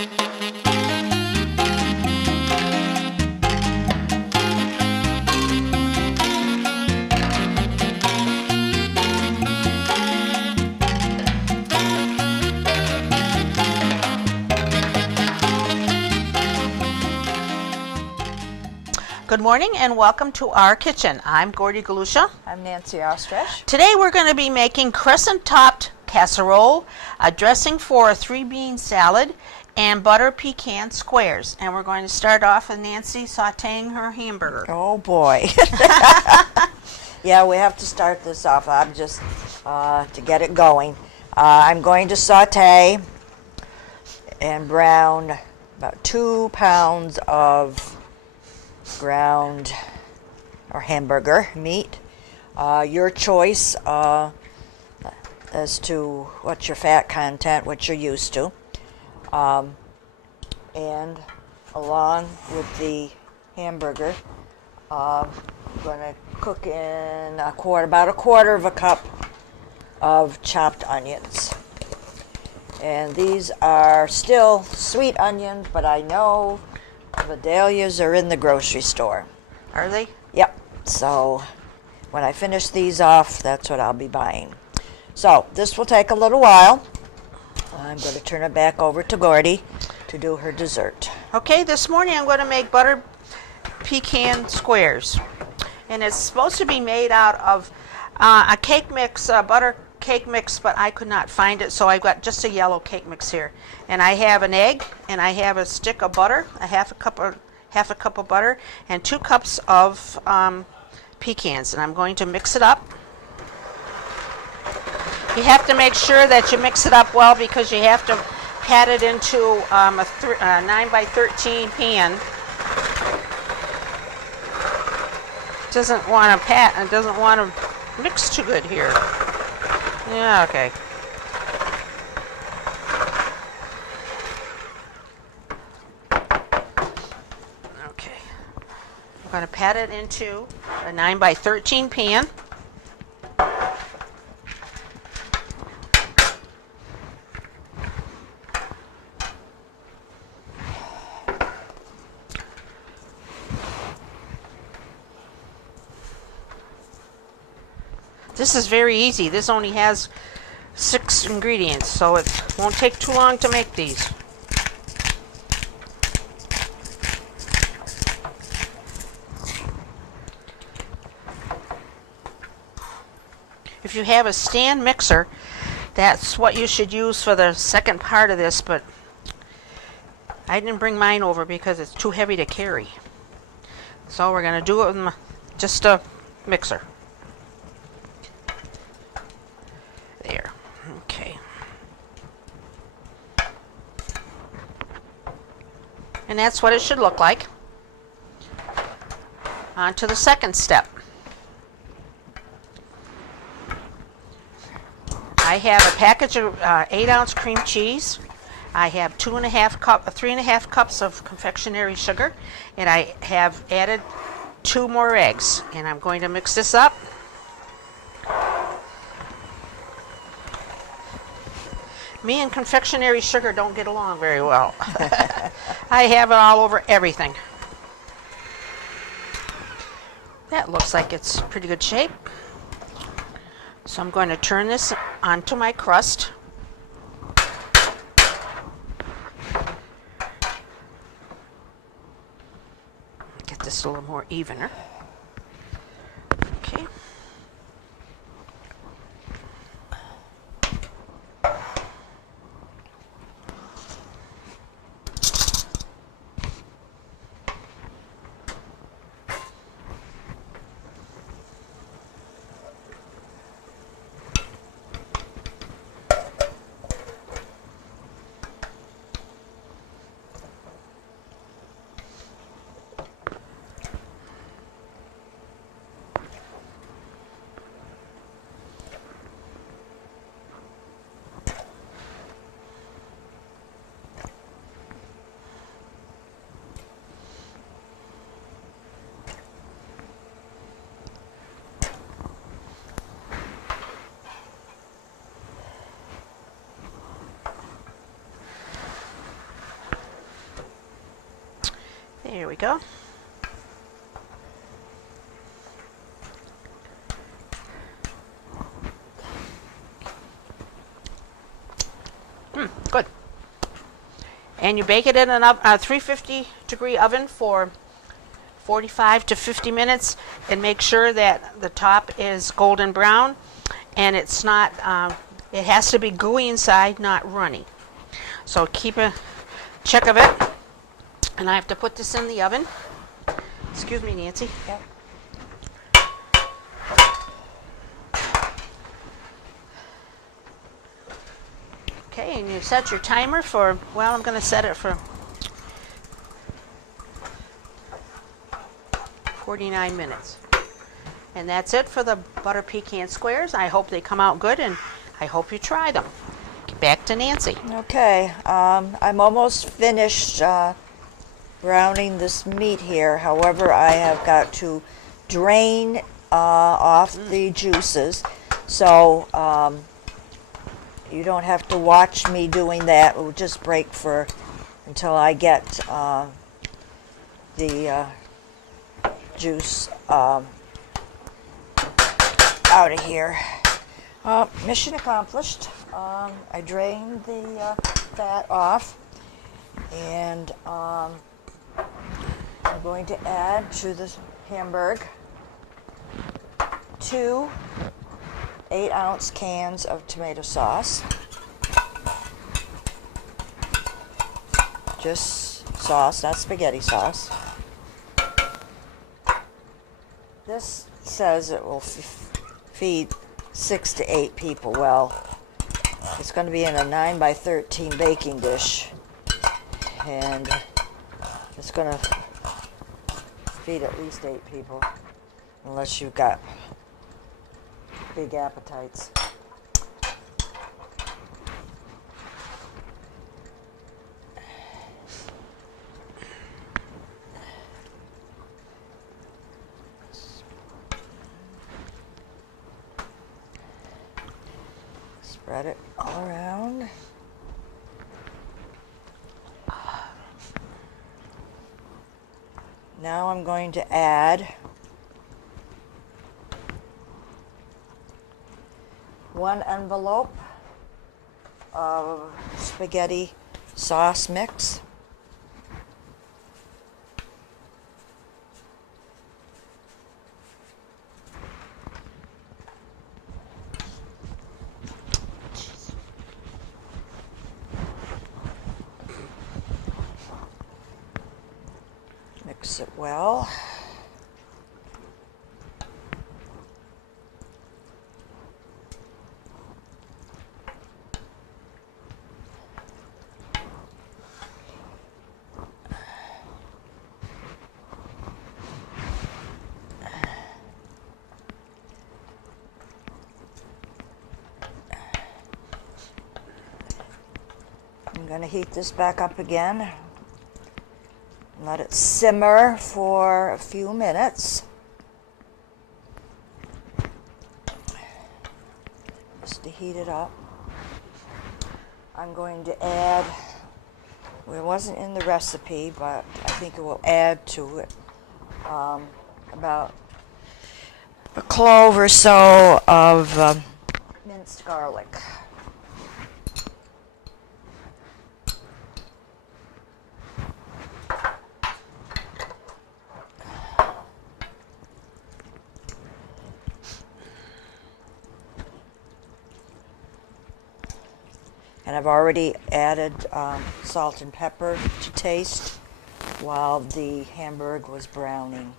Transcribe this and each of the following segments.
Good morning and welcome to our kitchen. I'm Gordy Galusha. I'm Nancy Ostrich. Today we're going to be making crescent-topped casserole, a dressing for a 3-bean salad, and butter pecan squares. And we're going to start off with Nancy sauteing her hamburger. Oh boy. Yeah, we have to start this off. I'm just, to get it going. I'm going to saute and brown about 2 pounds of ground or hamburger meat. Your choice as to what's your fat content, what you're used to. And along with the hamburger, I'm going to cook in about a quarter of a cup of chopped onions. And these are still sweet onions, but I know Vidalias are in the grocery store. Are they? Yep. So when I finish these off, that's what I'll be buying. So this will take a little while. I'm going to turn it back over to Gordy to do her dessert. Okay, this morning I'm going to make butter pecan squares. And it's supposed to be made out of a cake mix, butter cake mix, but I could not find it, so I've got just a yellow cake mix here. And I have an egg, and I have a stick of butter, half a cup of butter, and 2 cups of pecans. And I'm going to mix it up. You have to make sure that you mix it up well because you have to pat it into a 9x13 pan. It doesn't want to pat, and it doesn't want to mix too good here. Yeah, okay. Okay. I'm going to pat it into a 9x13 pan. This is very easy. This only has 6 ingredients, so it won't take too long to make these. If you have a stand mixer, that's what you should use for the second part of this, but I didn't bring mine over because it's too heavy to carry. So we're going to do it with just a mixer. There. Okay. And that's what it should look like. On to the second step. I have a package of 8-ounce cream cheese. I have 3.5 cups of confectionery sugar, and I have added 2 more eggs. And I'm going to mix this up. Me and confectionery sugar don't get along very well. I have it all over everything. That looks like it's pretty good shape. So I'm going to turn this onto my crust. Get this a little more evener. Okay. Okay, here we go. Good. And you bake it in a 350 degree oven for 45 to 50 minutes, and make sure that the top is golden brown and it's not, it has to be gooey inside, not runny. So keep a check of it. And I have to put this in the oven. Excuse me, Nancy. Yep. Okay, and you set your timer for, well, I'm going to set it for 49 minutes. And that's it for the butter pecan squares. I hope they come out good, and I hope you try them. Back to Nancy. Okay, I'm almost finished browning this meat here. However, I have got to drain off the juices. So you don't have to watch me doing that. We'll just break for until I get the juice out of here. Mission accomplished. I drained the fat off, and I'm going to add to this Hamburg 2 8-ounce cans of tomato sauce. Just sauce, not spaghetti sauce. This says it will feed 6 to 8 people. Well, it's going to be in a 9 by 13 baking dish, and it's going to feed at least 8 people, unless you've got big appetites. Spread it all around. Now I'm going to add 1 envelope of spaghetti sauce mix. Mix it well. I'm going to heat this back up again. Let it simmer for a few minutes. Just to heat it up. I'm going to add, well, it wasn't in the recipe, but I think it will add to it, about a clove or so of minced garlic. And I've already added salt and pepper to taste while the Hamburg was browning.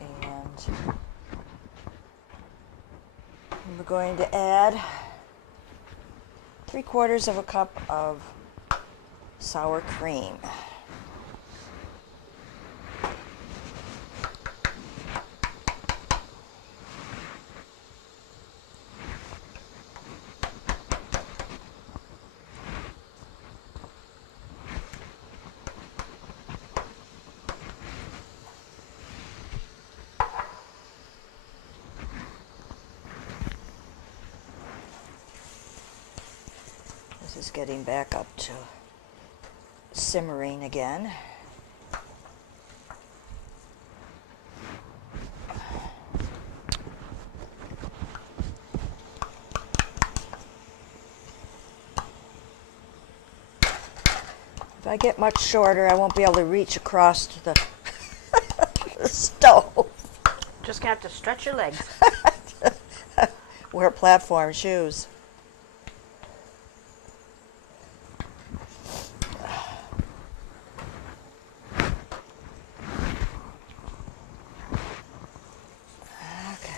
And we're going to add 3/4 of a cup of sour cream. This is getting back up to simmering again. If I get much shorter, I won't be able to reach across to the, the stove. Just gonna have to stretch your legs. Wear platform shoes. Okay.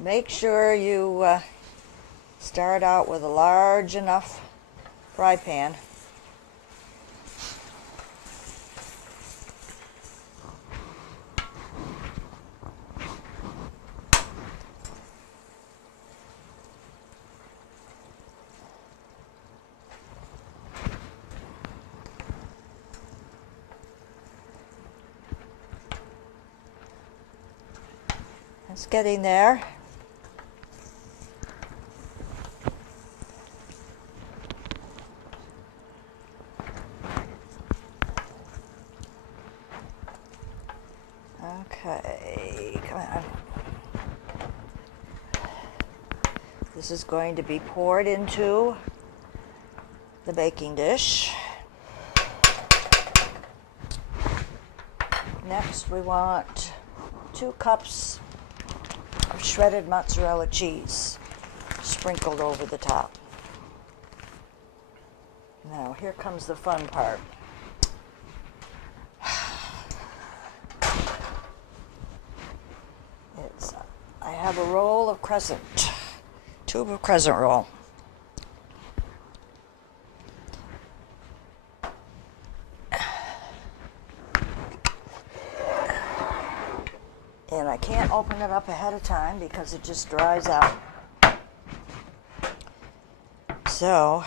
Make sure you start out with a large enough fry pan. It's getting there. Okay, come on. This is going to be poured into the baking dish. Next, we want 2 cups of shredded mozzarella cheese sprinkled over the top. Now, here comes the fun part. I have a roll of crescent, tube of crescent roll. And I can't open it up ahead of time because it just dries out. So,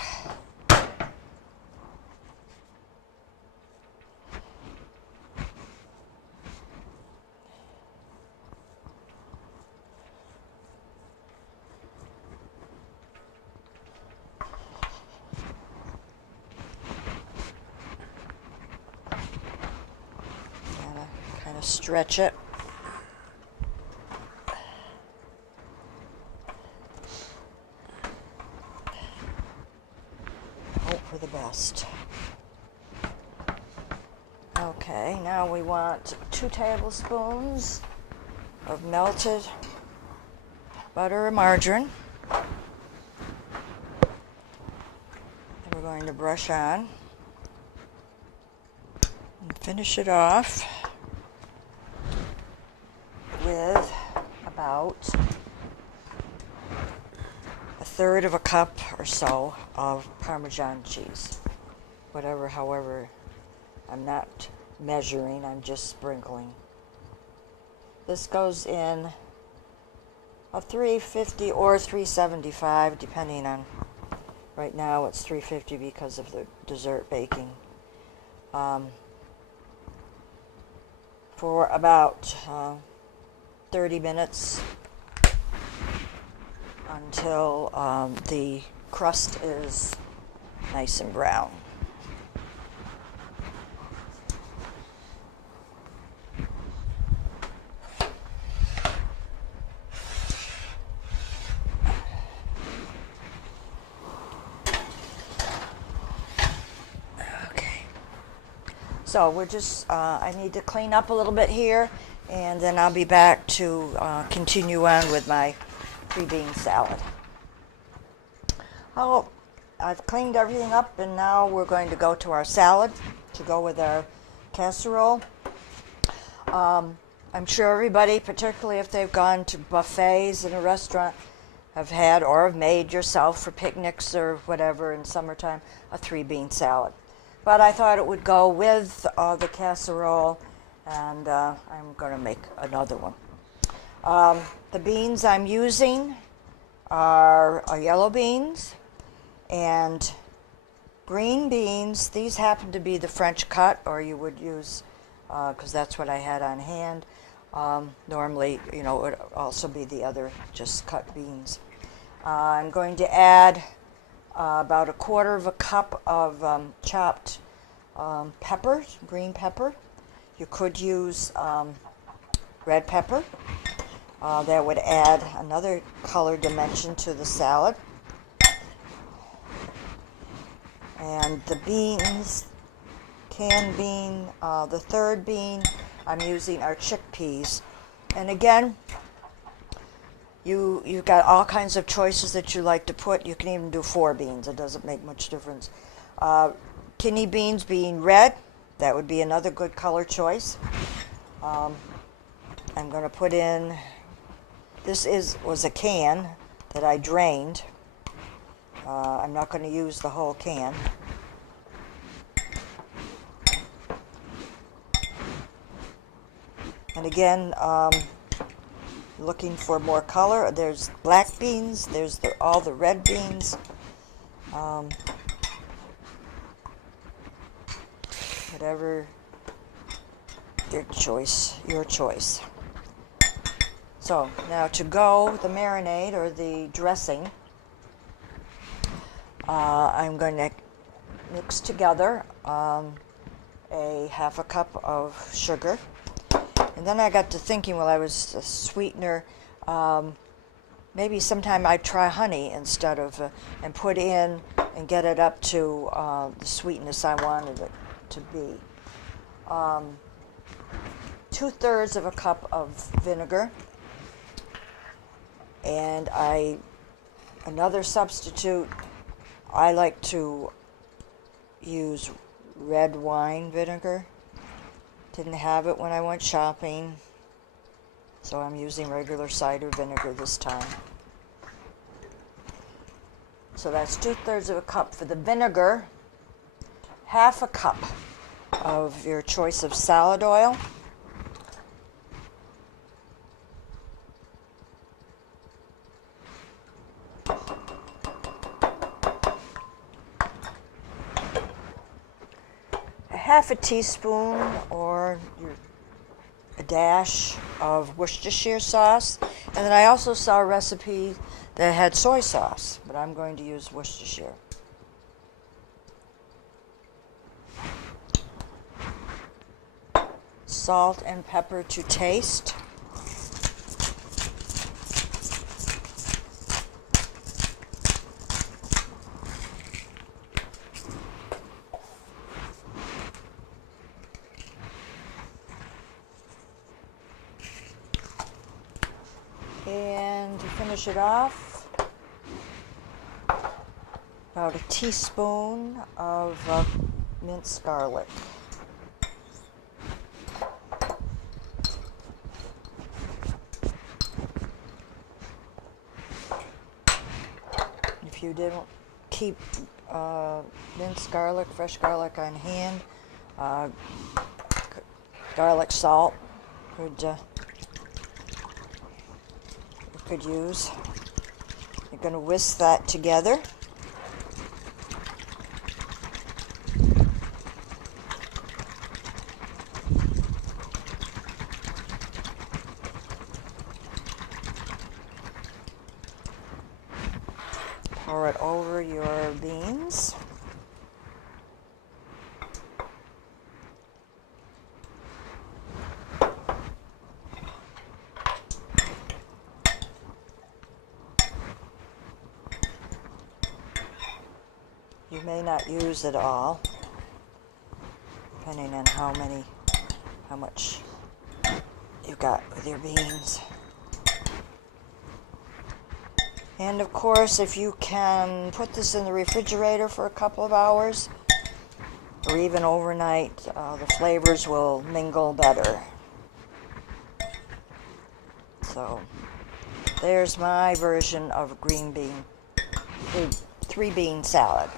gotta kind of stretch it. Hope for the best. Okay, now we want 2 tablespoons of melted butter or margarine. And we're going to brush on and finish it off with about 1/3 of a cup or so of Parmesan cheese. Whatever, however, I'm not measuring, I'm just sprinkling. This goes in a 350 or 375, depending on, right now it's 350 because of the dessert baking. For about 30 minutes until the crust is nice and brown. Okay. So we're just, I need to clean up a little bit here, and then I'll be back to continue on with my 3-bean salad. Oh, I've cleaned everything up, and now we're going to go to our salad to go with our casserole. I'm sure everybody, particularly if they've gone to buffets in a restaurant, have had or have made yourself for picnics or whatever in summertime a 3-bean salad. But I thought it would go with the casserole, and I'm going to make another one. The beans I'm using are yellow beans and green beans. These happen to be the French cut, or you would use, because that's what I had on hand, Normally, it would also be the other just cut beans. I'm going to add about 1/4 cup of chopped pepper, green pepper. You could use red pepper. That would add another color dimension to the salad. And the beans, canned bean, the third bean, I'm using our chickpeas. And again, you've got all kinds of choices that you like to put. You can even do 4 beans. It doesn't make much difference. Kidney beans being red, that would be another good color choice. I'm going to put in, this was a can that I drained. I'm not going to use the whole can. And again, looking for more color. There's black beans, there's all the red beans. Whatever your choice. So now to go, the marinade or the dressing, I'm going to mix together a 1/2 cup of sugar. And then I got to thinking while I was a sweetener, maybe sometime I'd try honey instead of, and put in and get it up to the sweetness I wanted it to be. 2/3 of a cup of vinegar. And another substitute, I like to use red wine vinegar. Didn't have it when I went shopping, so I'm using regular cider vinegar this time. So that's 2/3 of a cup for the vinegar, 1/2 cup of your choice of salad oil, a 1/2 teaspoon or a dash of Worcestershire sauce. And then I also saw a recipe that had soy sauce, but I'm going to use Worcestershire. Salt and pepper to taste. And to finish it off, about a teaspoon of minced garlic. If you didn't keep minced garlic, fresh garlic on hand, garlic salt could use. You're going to whisk that together. Pour it over your beans. You may not use it all, depending on how much you've got with your beans. And of course, if you can put this in the refrigerator for a couple of hours, or even overnight, the flavors will mingle better. So, there's my version of three bean salad.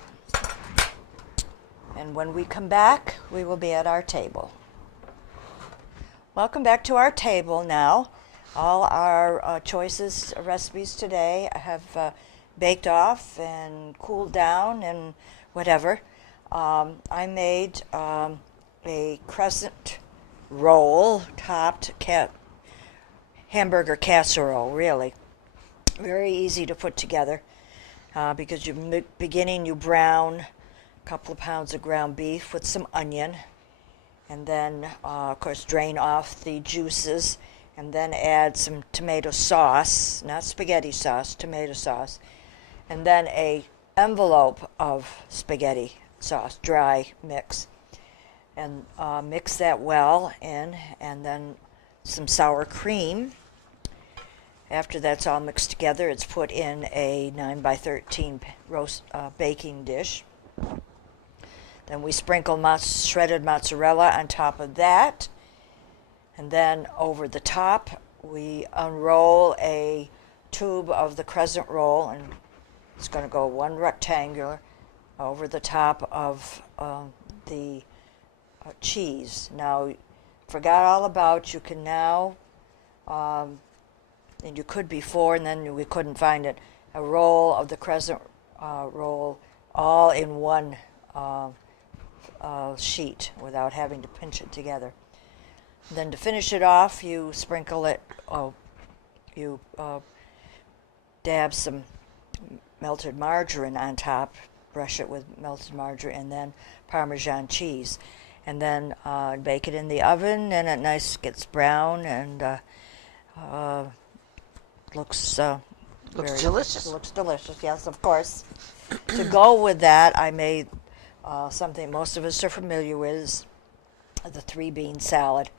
And when we come back, we will be at our table. Welcome back to our table now. All our recipes today have baked off and cooled down and whatever. I made a crescent roll topped hamburger casserole, really. Very easy to put together because beginning you brown a couple of pounds of ground beef with some onion, and then, of course, drain off the juices, and then add some tomato sauce, not spaghetti sauce, tomato sauce, and then a envelope of spaghetti sauce, dry mix, and mix that well in, and then some sour cream. After that's all mixed together, it's put in a 9 by 13 roast baking dish. Then we sprinkle shredded mozzarella on top of that. And then over the top, we unroll a tube of the crescent roll, and it's going to go one rectangular over the top of the cheese. Now, forgot all about, you can now, and you could before, and then we couldn't find it, a roll of the crescent roll all in one sheet without having to pinch it together. Then to finish it off, you sprinkle it, you dab some melted margarine on top, brush it with melted margarine, and then Parmesan cheese. And then bake it in the oven, and it gets brown, and looks delicious. Looks delicious, yes, of course. To go with that, I made something most of us are familiar with, is the 3-bean salad.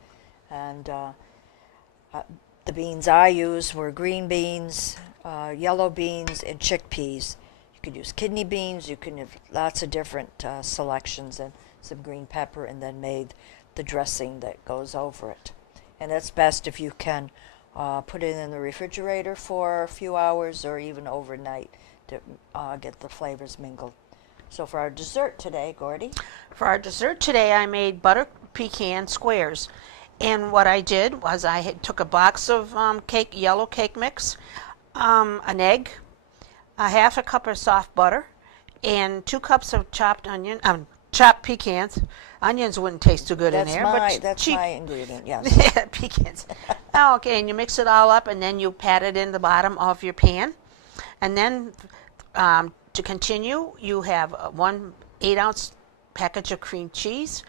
And the beans I used were green beans, yellow beans, and chickpeas. You could use kidney beans. You can have lots of different selections, and some green pepper, and then made the dressing that goes over it. And it's best if you can put it in the refrigerator for a few hours or even overnight to get the flavors mingled. So for our dessert today, Gordy? For our dessert today, I made butter pecan squares. And what I did was I took a box of yellow cake mix, an egg, a half a cup of soft butter, and 2 cups of chopped pecans. Onions wouldn't taste too good in there. That's my ingredient, yes. Yeah, pecans. Okay, and you mix it all up, and then you pat it in the bottom of your pan. And then to continue, you have 1 8-ounce package of cream cheese,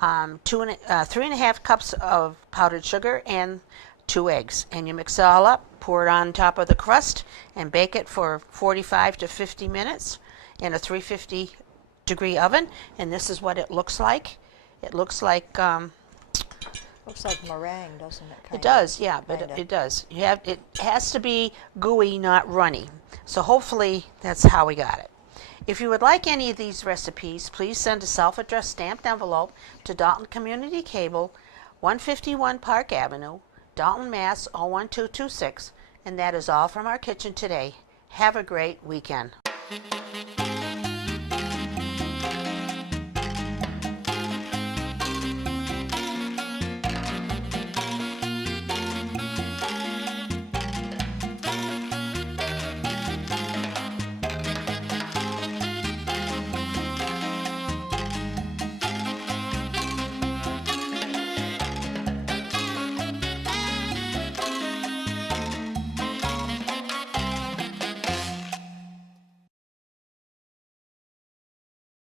3.5 cups of powdered sugar, and 2 eggs. And you mix it all up, pour it on top of the crust, and bake it for 45 to 50 minutes in a 350-degree oven. And this is what it looks like. It looks like looks like meringue, doesn't it? it does, yeah, but it does. It has to be gooey, not runny. So hopefully that's how we got it. If you would like any of these recipes, please send a self-addressed stamped envelope to Dalton Community Cable, 151 Park Avenue, Dalton, Mass. 01226. And that is all from our kitchen today. Have a great weekend.